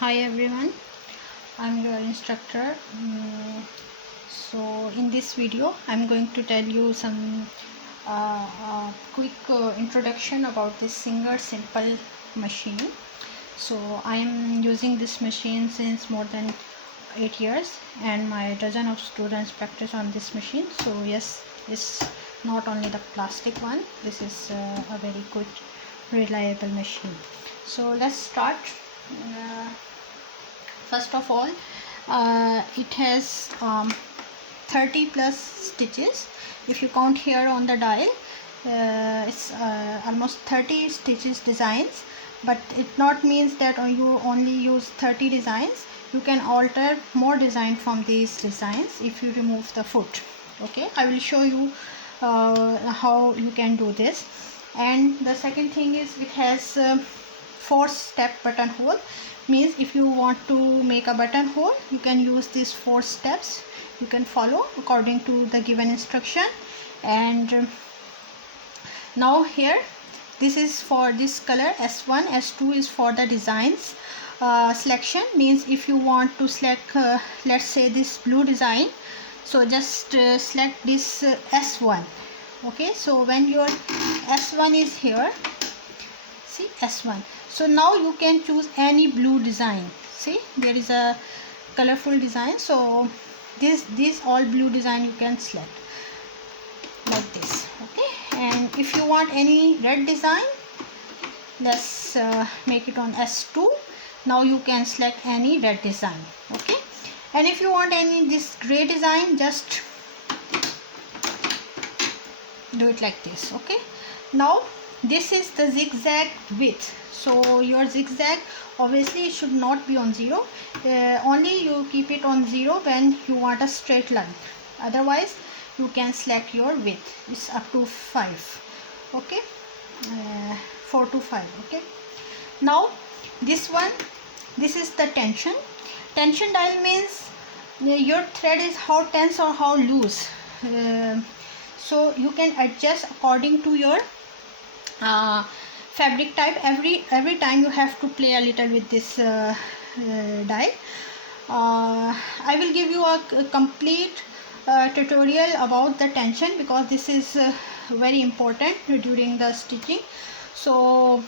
Hi everyone, I'm your instructor. So in this video I'm going to tell you some quick introduction about this Singer Simple machine. So I'm using this machine since more than 8 years and my dozen of students practice on this machine. So yes, it's not only the plastic one, this is a very good reliable machine. So let's start. First of all, it has 30 plus stitches. If you count here on the dial, it's almost 30 stitches designs, but it not means that you only use 30 designs. You can alter more design from these designs if you remove the foot. Okay, I will show you how you can do this. And the second thing is it has 4-step buttonhole. Means if you want to make a buttonhole, you can use these 4 steps. You can follow according to the given instruction. And now here, this is for this color S1, S2 is for the designs selection. Means if you want to select let's say this blue design, so just select this S1. Okay, so when your S1 is here, see S1, so now you can choose any blue design. See, there is a colorful design, so this all blue design you can select like this. Okay, and if you want any red design, let's make it on S2. Now you can select any red design. Okay, and if you want any this gray design, just do it like this. Okay, now this is the zigzag width. So your zigzag obviously should not be on 0. Only you keep it on 0 when you want a straight line. Otherwise you can select your width. It's up to 5. Okay, 4 to 5. Okay, now this one, this is the tension dial. Means your thread is how tense or how loose. So you can adjust according to your fabric type. Every time you have to play a little with this dial. I will give you a complete tutorial about the tension, because this is very important during the stitching. So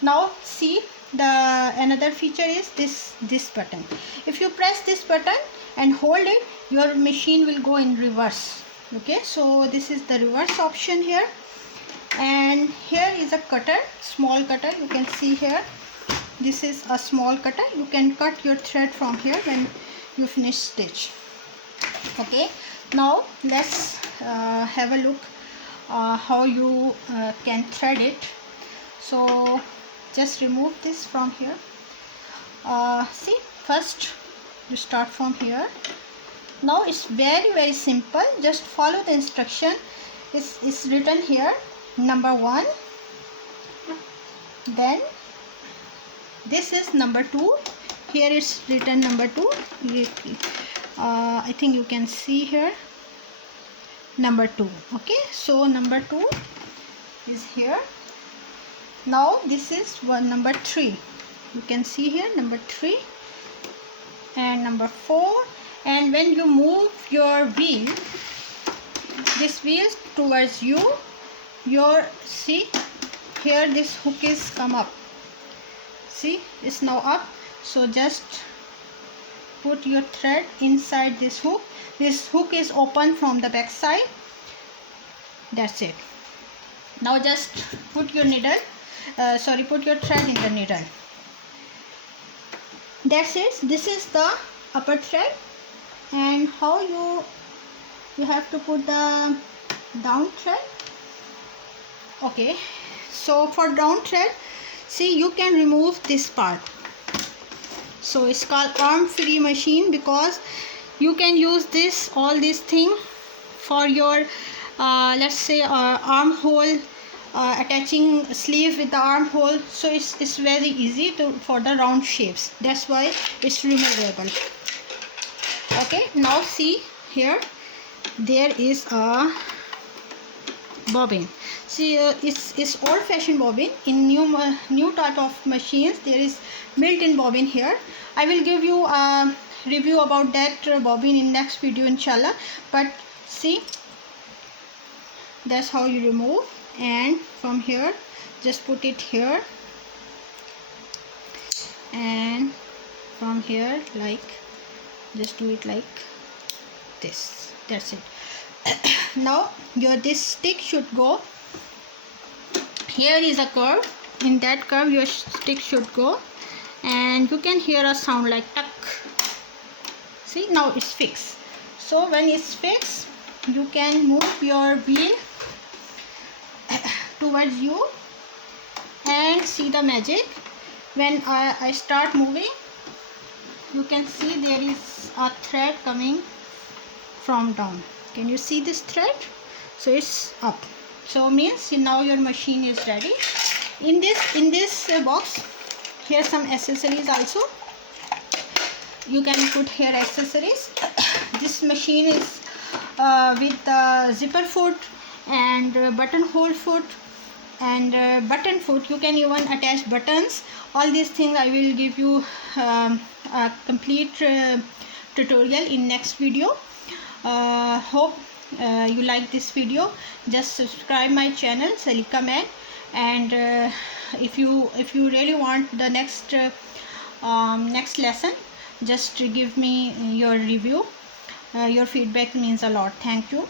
now see, the another feature is this button. If you press this button and hold it, your machine will go in reverse. Okay, so this is the reverse option here. And here is a cutter, small cutter. You can see here, this is a small cutter. You can cut your thread from here when you finish stitch. Okay, now let's have a look how you can thread it. So just remove this from here. See, first you start from here. Now it's very simple. Just follow the instruction. It's written here number 1, then this is number 2. Here is written number 2. I think you can see here number 2. Okay, so number 2 is here. Now this is number 3. You can see here number 3 and number 4. And when you move your wheel, this wheel towards you, your see here, this hook is come up. See, it's now up. So just put your thread inside this hook. This hook is open from the back side. That's it. Now just put your needle, put your thread in the needle. That's it. This is the upper thread. And how you have to put the down thread. Okay, so for down thread, see, you can remove this part. So it's called arm free machine, because you can use this all these thing for your let's say armhole, attaching sleeve with the armhole. So it's very easy for the round shapes. That's why it's removable. Okay, now see here, there is a bobbin. See, it's old-fashioned bobbin. In new type of machines, there is built-in bobbin here. I will give you a review about that bobbin in next video inshallah. But see, that's how you remove, and from here just put it here, and from here like just do it like this. That's it. Now this stick should go, here is a curve, in that curve your stick should go, and you can hear a sound like tuck. See, now it's fixed. So when it's fixed, you can move your wheel towards you and see the magic. When I start moving, you can see there is a thread coming from down. Can you see this thread? So it's up. So means now your machine is ready. In this box, here some accessories also. You can put here accessories. This machine is with zipper foot and buttonhole foot and button foot. You can even attach buttons. All these things I will give you a complete tutorial in next video. Hope you like this video. Just subscribe my channel SaliqaMag, and if you really want the next lesson, just give me your review. Your feedback means a lot. Thank you.